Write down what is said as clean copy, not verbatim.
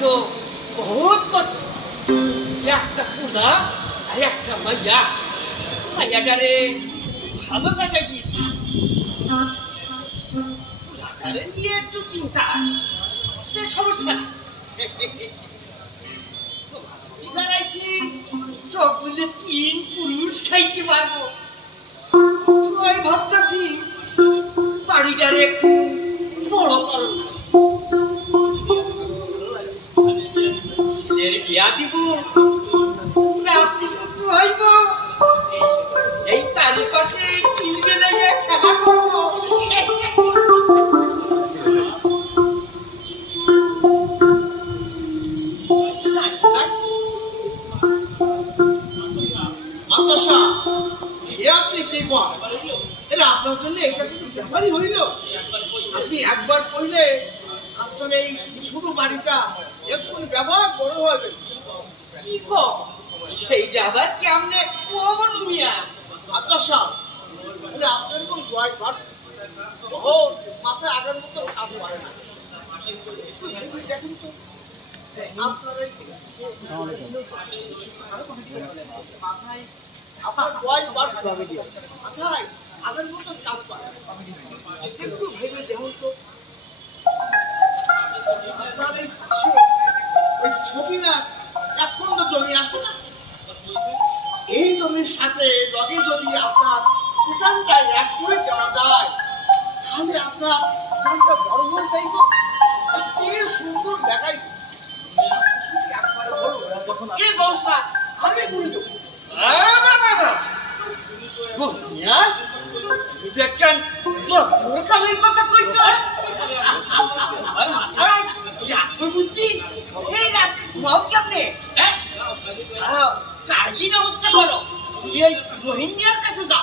তো বহুত করছি একটা পূজা আর একটা মাইয়া মাইয়াটারে ভালো জায়গায় গিয়েছি পূজাটারে নিয়ে একটু চিন্তা সমস্যা জানাইছি সব বুঝে 3 পুরুষ খাইতে পারবো আমি ভাবতেছি বাড়িটারে একটু বড় করো ছেলের বিয়া দিব রাত্রি কিন্তু হইব এই চারিপাশে কিলবেলে খেলা করবো আপনার জন্য এটা কিন্তু ব্যাপারই হইল আপনি একবার কইলে আপনার এই ছোট বাড়িটা এখন ব্যবহার বড় হবে কি গো সেইটা আবার কেমনে মিয়া আপনার সব আপনার কোন বয়স ও মাথায় আগের মতো কাজ পারে না দেখুন তো আপনার মাথায় আপনার বয়স মাথায় আগের মতো কাজ পারে একটু ভেবে দেখুন তো আপনার এই পাশে ওই ছবিরা এখন তো জমি আছে না এই জমির সাথে লগে যদি আপনার উঠানটা এক করে দেওয়া যায় তাহলে আপনার উঠানটা বড় হয়ে যাইব কি সুন্দর দেখাই একবারে বলবো এই ব্যবস্থা আমি করে দেবো কথা কইছ বুদ্ধি এই রাতে ঘুমাও কেমনে কাজী ব্যবস্থা করো তুই এই রোহিঙ্গার কাছে যা